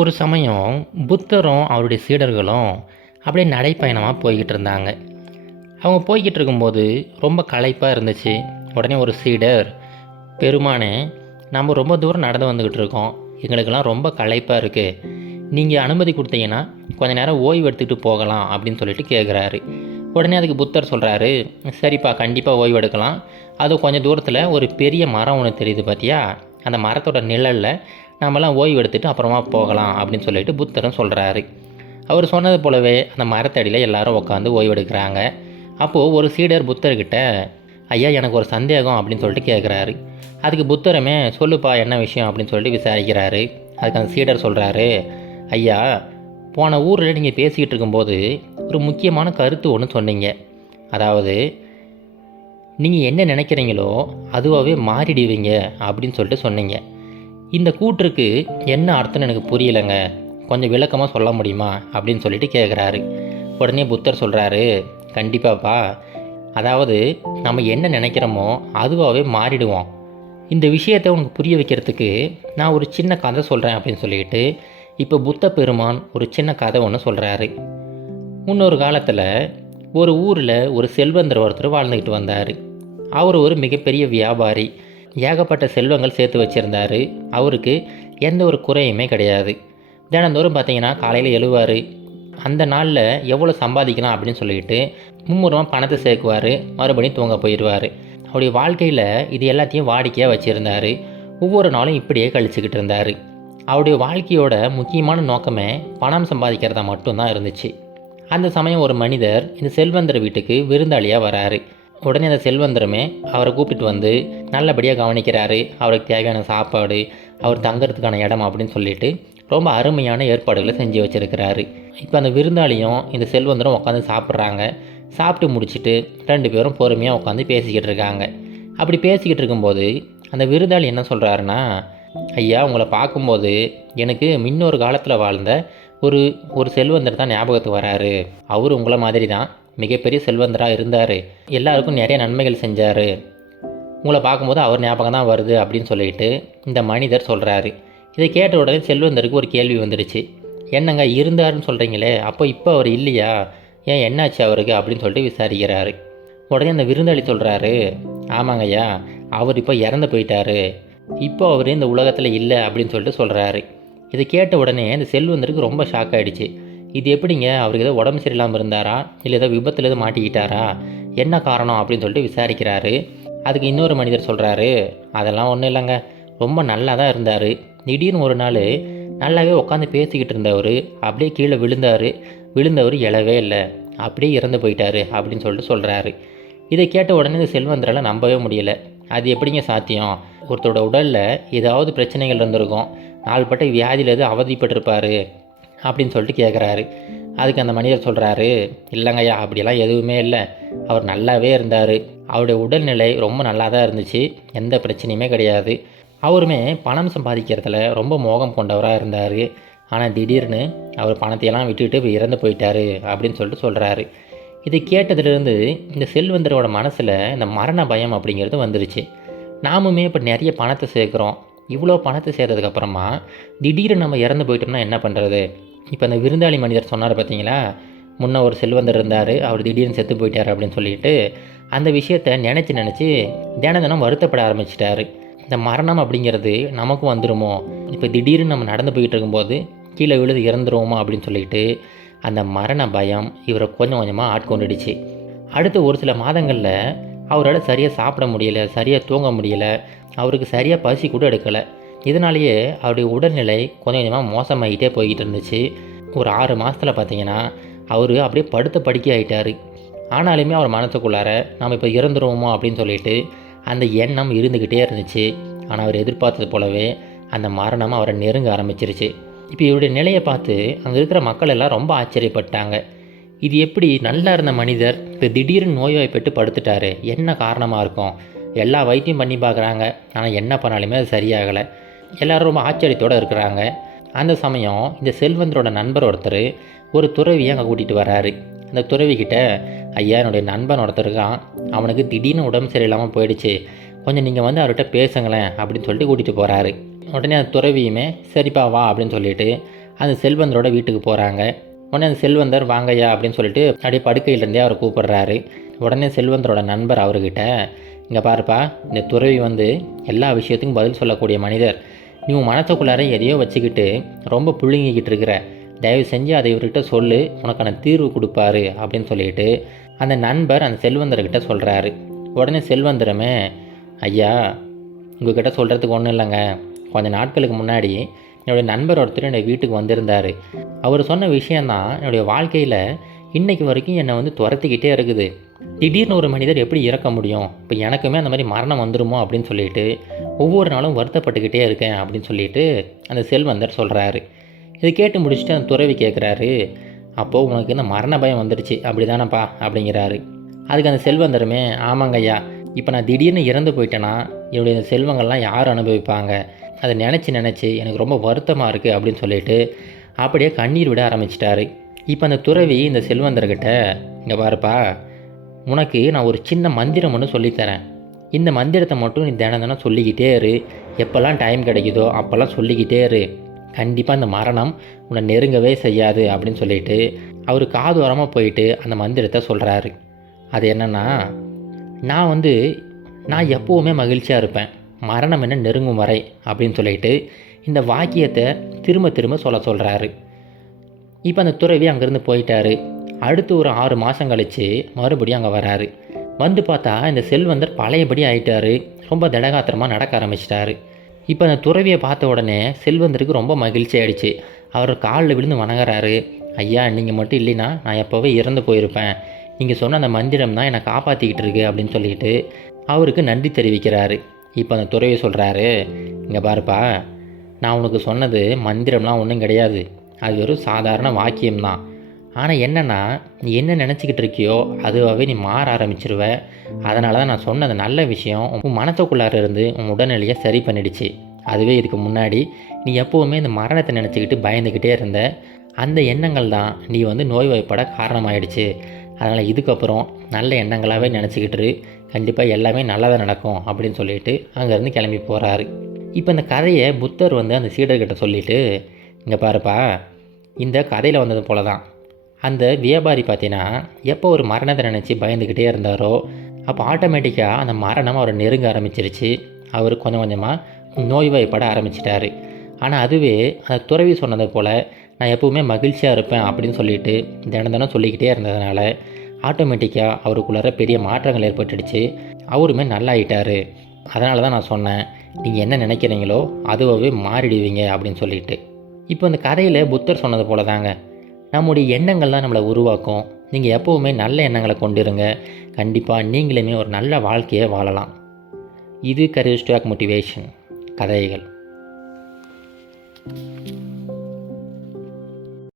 ஒரு சமயம் புத்தரும் அவருடைய சீடர்களும் அப்படியே நடைப்பயணமாக போய்கிட்டு இருந்தாங்க. அவங்க போய்கிட்டு இருக்கும்போது ரொம்ப களைப்பாக இருந்துச்சு. உடனே ஒரு சீடர், பெருமானே, நம்ம ரொம்ப தூரம் நடந்து வந்துக்கிட்டு இருக்கோம், எங்களுக்கெல்லாம் ரொம்ப களைப்பாக இருக்குது, நீங்கள் அனுமதி கொடுத்தீங்கன்னா கொஞ்ச நேரம் ஓய்வு எடுத்துக்கிட்டு போகலாம் அப்படின்னு சொல்லிட்டு கேட்குறாரு. உடனே அதுக்கு புத்தர் சொல்கிறாரு, சரிப்பா, கண்டிப்பாக ஓய்வு எடுக்கலாம். அது கொஞ்சம் தூரத்தில் ஒரு பெரிய மரம் ஒன்று தெரியுது பார்த்தியா, அந்த மரத்தோட நிழலில் நம்மலாம் ஓய்வு எடுத்துகிட்டு அப்புறமா போகலாம் அப்படின்னு சொல்லிட்டு புத்தரும் சொல்கிறாரு. அவர் சொன்னது போலவே அந்த மரத்தடியில் எல்லாரும் உட்காந்து ஓய்வு எடுக்கிறாங்க. அப்போது ஒரு சீடர் புத்தர்கிட்ட, ஐயா, எனக்கு ஒரு சந்தேகம் அப்படின்னு சொல்லிட்டு கேட்குறாரு. அதுக்கு புத்தருமே, சொல்லுப்பா, என்ன விஷயம் அப்படின்னு சொல்லிட்டு விசாரிக்கிறாரு. அதுக்கு அந்த சீடர் சொல்கிறாரு, ஐயா, போன ஊரில் நீங்கள் பேசிக்கிட்டு இருக்கும்போது ஒரு முக்கியமான கருத்து ஒன்று சொன்னீங்க. அதாவது, நீங்கள் என்ன நினைக்கிறீங்களோ அதுவாகவே மாறிடுவீங்க அப்படின்னு சொல்லிட்டு சொன்னீங்க. இந்த கூற்றுக்கு என்ன அர்த்தம்னு எனக்கு புரியலைங்க, கொஞ்சம் விளக்கமாக சொல்ல முடியுமா அப்படின்னு சொல்லிட்டு கேட்குறாரு. உடனே புத்தர் சொல்கிறாரு, கண்டிப்பாப்பா, அதாவது நம்ம என்ன நினைக்கிறோமோ அதுவாகவே மாறிடுவோம். இந்த விஷயத்தை உனக்கு புரிய வைக்கிறதுக்கு நான் ஒரு சின்ன கதை சொல்கிறேன் அப்படின்னு சொல்லிட்டு இப்போ புத்த பெருமான் ஒரு சின்ன கதை ஒன்று சொல்கிறாரு. முன்னொரு காலத்தில் ஒரு ஊரில் ஒரு செல்வந்தர் ஒருத்தர் வாழ்ந்துக்கிட்டு வந்தார். அவர் ஒரு மிகப்பெரிய வியாபாரி. ஏகப்பட்ட செல்வங்கள் சேர்த்து வச்சுருந்தார். அவருக்கு எந்த ஒரு குறையுமே கிடையாது. தினந்தோறும் பார்த்திங்கன்னா காலையில் எழுவார். அந்த நாளில் எவ்வளோ சம்பாதிக்கலாம் அப்படின்னு சொல்லிட்டு மும்முரமாக பணத்தை சேர்க்குவார், மறுபடியும் தூங்க போயிடுவார். அவருடைய வாழ்க்கையில் இது எல்லாத்தையும் வாடிக்கையாக வச்சுருந்தார். ஒவ்வொரு நாளும் இப்படியே கழிச்சுக்கிட்டு இருந்தார். அவருடைய வாழ்க்கையோட முக்கியமான நோக்கமே பணம் சம்பாதிக்கிறதா மட்டும்தான் இருந்துச்சு. அந்த சமயம் ஒரு மனிதர் இந்த செல்வந்தர் வீட்டுக்கு விருந்தாளியாக வராரு. உடனே அந்த செல்வந்தருமே அவரை கூப்பிட்டு வந்து நல்லபடியாக கவனிக்கிறாரு. அவருக்கு தேவையான சாப்பாடு, அவர் தங்கிறதுக்கான இடம் அப்படின்னு சொல்லிட்டு ரொம்ப அருமையான ஏற்பாடுகளை செஞ்சு வச்சுருக்கிறாரு. இப்போ அந்த விருந்தாளியும் இந்த செல்வந்தரும் உட்காந்து சாப்பிட்றாங்க. சாப்பிட்டு முடிச்சுட்டு 2 பேரும் பொறுமையாக உட்காந்து பேசிக்கிட்டு இருக்காங்க. அப்படி பேசிக்கிட்டு இருக்கும்போது அந்த விருந்தாளி என்ன சொல்கிறாருன்னா, ஐயா, உங்களை பார்க்கும்போது எனக்கு முன்னொரு காலத்தில் வாழ்ந்த ஒரு ஒரு செல்வந்தர் தான் ஞாபகத்துக்கு வராரு. அவர் உங்களை மாதிரி தான் மிகப்பெரிய செல்வந்தராக இருந்தார், எல்லாருக்கும் நிறைய நன்மைகள் செஞ்சார். உங்களை பார்க்கும்போது அவர் ஞாபகம் தான் வருது அப்படின்னு சொல்லிட்டு இந்த மனிதர் சொல்கிறாரு. இதை கேட்ட உடனே செல்வந்தருக்கு ஒரு கேள்வி வந்துடுச்சு. என்னங்க, இருந்தாருன்னு சொல்கிறீங்களே, இப்போ அவர் இல்லையா, ஏன் என்னாச்சு அவருக்கு அப்படின்னு சொல்லிட்டு விசாரிக்கிறாரு. உடனே அந்த விருந்தாளி சொல்கிறாரு, ஆமாங்க ஐயா, அவர் இப்போ இறந்து போயிட்டார், இப்போ அவர் இந்த உலகத்தில் இல்லை அப்படின்னு சொல்லிட்டு சொல்கிறாரு. இதை கேட்ட உடனே இந்த செல்வந்தருக்கு ரொம்ப ஷாக் ஆகிடுச்சு. இது எப்படிங்க, அவருக்கு ஏதோ உடம்பு சரியில்லாமல் இருந்தாரா, இல்லை ஏதோ விபத்தில் ஏதோ மாட்டிக்கிட்டாரா, என்ன காரணம் அப்படின்னு சொல்லிட்டு விசாரிக்கிறாரு. அதுக்கு இன்னொரு மனிதர் சொல்கிறாரு, அதெல்லாம் ஒன்றும் இல்லைங்க, ரொம்ப நல்லா தான் இருந்தார். திடீர்னு ஒரு நாள் நல்லாவே உட்காந்து பேசிக்கிட்டு இருந்தவர் அப்படியே கீழே விழுந்தவர் எழவே இல்லை, அப்படியே இறந்து போயிட்டார் அப்படின்னு சொல்லிட்டு சொல்கிறாரு. இதை கேட்ட உடனே இந்த செல்வந்தரால் நம்பவே முடியல. அது எப்படிங்க சாத்தியம், ஒருத்தரோட உடலில் ஏதாவது பிரச்சனைகள் இருந்திருக்கும், நாள்பட்ட வியாதியில் எதுவும் அவதிப்பட்டிருப்பார் அப்படின்னு சொல்லிட்டு கேட்குறாரு. அதுக்கு அந்த மனிதர் சொல்கிறாரு, இல்லைங்கய்யா, அப்படியெல்லாம் எதுவுமே இல்லை, அவர் நல்லாவே இருந்தார், அவருடைய உடல்நிலை ரொம்ப நல்லா தான் இருந்துச்சு, எந்த பிரச்சனையுமே கிடையாது. அவருமே பணம் சம்பாதிக்கிறதுல ரொம்ப மோகம் கொண்டவராக இருந்தார். ஆனால் திடீர்னு அவர் பணத்தையெல்லாம் விட்டுட்டு இப்போ இறந்து போயிட்டார் அப்படின்னு சொல்லிட்டு சொல்கிறாரு. இதை கேட்டதுலேருந்து இந்த செல்வந்தரோட மனசில் இந்த மரண பயம் அப்படிங்கிறது வந்துருச்சு. நாமுமே இப்போ நிறைய பணத்தை சேர்க்குறோம். இவ்வளோ பணத்தை சேர்த்ததுக்கப்புறமா திடீர்னு நம்ம இறந்து போயிட்டோம்னா என்ன பண்ணுறது? இப்போ அந்த விருந்தாளி மனிதர் சொன்னார் பார்த்தீங்களா, முன்ன ஒரு செல்வந்தர் இருந்தார், அவர் திடீர்னு செத்து போயிட்டார் அப்படின்னு சொல்லிட்டு அந்த விஷயத்தை நினச்சி தினம் வருத்தப்பட ஆரம்பிச்சிட்டாரு. இந்த மரணம் அப்படிங்கிறது நமக்கும் வந்துடுமோ, இப்போ திடீர்னு நம்ம நடந்து போயிட்டு இருக்கும்போது கீழே விழுது இறந்துருவோமா அப்படின்னு சொல்லிட்டு அந்த மரண பயம் இவரை கொஞ்சம் கொஞ்சமாக ஆட்கொண்டுடுச்சு. அடுத்த ஒரு சில மாதங்களில் அவரால் சரியாக சாப்பிட முடியலை, சரியாக தூங்க முடியலை, அவருக்கு சரியாக பசி கூட எடுக்கலை. இதனாலேயே அவருடைய உடல்நிலை கொஞ்சம் கொஞ்சமாக மோசமாகிட்டே போய்கிட்டு இருந்துச்சு. ஒரு 6 மாதத்தில் பார்த்திங்கன்னா அவர் அப்படியே படுத்த படுக்கை ஆகிட்டார். ஆனாலுமே அவர் மனசுக்குள்ளார நம்ம இப்போ இறந்துருவோமோ அப்படின்னு சொல்லிட்டு அந்த எண்ணம் இருந்துக்கிட்டே இருந்துச்சு. ஆனால் அவர் எதிர்பார்த்தது போலவே அந்த மரணம் அவரை நெருங்க ஆரம்பிச்சிருச்சு. இப்போ இவருடைய நிலையை பார்த்து அங்கே இருக்கிற மக்கள் எல்லாம் ரொம்ப ஆச்சரியப்பட்டாங்க. இது எப்படி, நல்லா இருந்த மனிதர் இப்போ திடீர்னு நோய்வாய்ப்பட்டு படுத்துட்டாரு, என்ன காரணமாக இருக்கும்? எல்லா வைத்தியம் பண்ணி பார்க்குறாங்க, ஆனால் என்ன பண்ணாலுமே அது சரியாகலை. எல்லோரும் ரொம்ப ஆச்சரியத்தோடு இருக்கிறாங்க. அந்த சமயம் இந்த செல்வந்தரோட நண்பர் ஒருத்தர் ஒரு துறவியை அங்கே கூட்டிகிட்டு வராரு. அந்த துறவிக்கிட்ட, ஐயா, என்னுடைய நண்பன் ஒருத்தர் இருக்கான், அவனுக்கு திடீர்னு உடம்பு சரியில்லாமல் போயிடுச்சு, கொஞ்சம் நீங்கள் வந்து அவர்கிட்ட பேசுங்களேன் அப்படின்னு சொல்லிட்டு கூட்டிகிட்டு போகிறாரு. உடனே அந்த துறவியுமே சரிப்பா வா அப்படின்னு சொல்லிட்டு அந்த செல்வந்தரோட வீட்டுக்கு போகிறாங்க. உடனே அந்த செல்வந்தர் வாங்கய்யா அப்படின்னு சொல்லிட்டு அப்படியே படுக்கையிலேருந்தே அவரை கூப்பிடுறாரு. உடனே செல்வந்தரோட நண்பர் அவர்கிட்ட, இங்கே பாருப்பா, இந்த துறவி எல்லா விஷயத்துக்கும் பதில் சொல்லக்கூடிய மனிதர். நீ உன் மனசுக்குள்ளார எதையோ வச்சுக்கிட்டு ரொம்ப புழுங்கிக்கிட்டு இருக்கிற, தயவு செஞ்சு அதை இவர்கிட்ட சொல்லு, உனக்கான தீர்வு கொடுப்பாரு அப்படின்னு சொல்லிட்டு அந்த நண்பர் அந்த செல்வந்தர்கிட்ட சொல்கிறாரு. உடனே செல்வந்தரமே, ஐயா உங்ககிட்ட சொல்கிறதுக்கு ஒன்றும் இல்லைங்க, கொஞ்சம் நாட்களுக்கு முன்னாடி என்னுடைய நண்பர் ஒருத்தர் என்னுடைய வீட்டுக்கு வந்திருந்தார். அவர் சொன்ன விஷயந்தான் என்னுடைய வாழ்க்கையில் இன்றைக்கு வரைக்கும் என்னை துரத்திக்கிட்டே இருக்குது. திடீர்னு ஒரு மனிதர் எப்படி இறக்க முடியும், இப்போ எனக்குமே அந்த மாதிரி மரணம் வந்துடுமோ அப்படின்னு சொல்லிட்டு ஒவ்வொரு நாளும் வருத்தப்பட்டுக்கிட்டே இருக்கேன் அப்படின்னு சொல்லிட்டு அந்த செல்வந்தர் சொல்கிறாரு. இதை கேட்டு முடிச்சுட்டு அந்த துறவி கேட்குறாரு, அப்போது உனக்கு இந்த மரண பயம் வந்துடுச்சு அப்படி தானப்பா அப்படிங்கிறாரு. அதுக்கு அந்த செல்வந்தருமே, ஆமாங்க ஐயா, இப்போ நான் திடீர்னு இறந்து போயிட்டேன்னா என்னுடைய செல்வங்கள்லாம் யார் அனுபவிப்பாங்க, அதை நினச்சி எனக்கு ரொம்ப வருத்தமாக இருக்குது அப்படின்னு சொல்லிட்டு அப்படியே கண்ணீர் விட ஆரம்பிச்சிட்டாரு. இப்போ அந்த துறவி இந்த செல்வந்தர்கிட்ட, இங்கே பாருப்பா, உனக்கு நான் ஒரு சின்ன மந்திரம் ஒன்று சொல்லித்தரேன். இந்த மந்திரத்தை மட்டும் நீ தினம் சொல்லிக்கிட்டே இரு, எப்போல்லாம் டைம் கிடைக்குதோ அப்போல்லாம் சொல்லிக்கிட்டே இரு, கண்டிப்பாக இந்த மரணம் உன்னை நெருங்கவே செய்யாது அப்படின்னு சொல்லிட்டு அவர் காது ஓரமாக போயிட்டு அந்த மந்திரத்தை சொல்கிறாரு. அது என்னென்னா, நான் எப்போவுமே மகிழ்ச்சியாக இருப்பேன், மரணம் என்ன நெருங்கும் வரை அப்படின்னு சொல்லிட்டு இந்த வாக்கியத்தை திரும்ப திரும்ப சொல்கிறாரு. இப்போ அந்த துறவி அங்கேருந்து போயிட்டார். அடுத்து ஒரு 6 மாதம் கழித்து மறுபடியும் அங்கே வராரு. வந்து பார்த்தா இந்த செல்வந்தர் பழையபடி ஆகிட்டார், ரொம்ப திடகாத்திரமாக நடக்க ஆரம்பிச்சிட்டாரு. இப்போ அந்த துறவியை பார்த்த உடனே செல்வந்தருக்கு ரொம்ப மகிழ்ச்சி ஆகிடுச்சு. அவர் காலில் விழுந்து வணங்குறாரு. ஐயா, நீங்கள் மட்டும் இல்லைன்னா நான் எப்போவே இறந்து போயிருப்பேன், நீங்கள் சொன்ன அந்த மந்திரம் தான் என்னை காப்பாற்றிக்கிட்டு இருக்கு அப்படின்னு சொல்லிட்டு அவருக்கு நன்றி தெரிவிக்கிறாரு. இப்போ அந்த துறவி சொல்கிறாரு, இங்கே பாருப்பா, நான் உனக்கு சொன்னது மந்திரம்லாம் ஒன்றும் கிடையாது, அது வெறும் சாதாரண வாக்கியம்தான். ஆனால் என்னென்னா, நீ என்ன நினச்சிக்கிட்டு இருக்கியோ அதுவாகவே நீ மாற ஆரம்பிச்சிருவ. அதனால தான் நான் சொன்னது நல்ல விஷயம் உன் மனத்துக்குள்ளார இருந்து உன் உடல்நிலையை சரி பண்ணிடுச்சு. அதுவே இதுக்கு முன்னாடி நீ எப்போவுமே இந்த மரணத்தை நினச்சிக்கிட்டு பயந்துக்கிட்டே இருந்த அந்த எண்ணங்கள் தான் நீ நோய்வாய்ப்பட காரணமாயிடுச்சு. அதனால் இதுக்கப்புறம் நல்ல எண்ணங்களாகவே நினச்சிக்கிட்டு கண்டிப்பாக எல்லாமே நல்லதாக நடக்கும் அப்படின்னு சொல்லிட்டு அங்கேருந்து கிளம்பி போகிறாரு. இப்போ இந்த கதையை புத்தர் அந்த சீடர்கிட்ட சொல்லிவிட்டு, இங்கே பாருப்பா, இந்த கதையில் வந்தது போல தான் அந்த வியாபாரி பார்த்தீங்கன்னா எப்போ ஒரு மரணத்தை நினச்சி பயந்துக்கிட்டே இருந்தாரோ அப்போ ஆட்டோமேட்டிக்காக அந்த மரணம் அவரை நெருங்க ஆரம்பிச்சிருச்சு. அவர் கொஞ்சம் கொஞ்சமாக நோய்வாய்ப்பட ஆரம்பிச்சிட்டாரு. ஆனால் அதுவே அந்த துறவி சொன்னது போல் நான் எப்போவுமே மகிழ்ச்சியாக இருப்பேன் அப்படின்னு சொல்லிட்டு தினம் சொல்லிக்கிட்டே இருந்ததுனால ஆட்டோமேட்டிக்காக அவருக்குள்ளார பெரிய மாற்றங்கள் ஏற்பட்டுடுச்சு. அவருமே நல்லாயிட்டார். அதனால தான் நான் சொன்னேன், நீங்கள் என்ன நினைக்கிறீங்களோ அதுவாகவே மாறிடுவீங்க அப்படின்னு சொல்லிட்டு. இப்போ இந்த கதையில் புத்தர் சொன்னது போல தாங்க, நம்முடைய எண்ணங்கள் தான் நம்மளை உருவாக்கும். நீங்கள் எப்போவுமே நல்ல எண்ணங்களை கொண்டிருங்க, கண்டிப்பாக நீங்களுமே ஒரு நல்ல வாழ்க்கையை வாழலாம். இது கரேஜ் டு ஆக்ட் மோட்டிவேஷன் கதைகள்.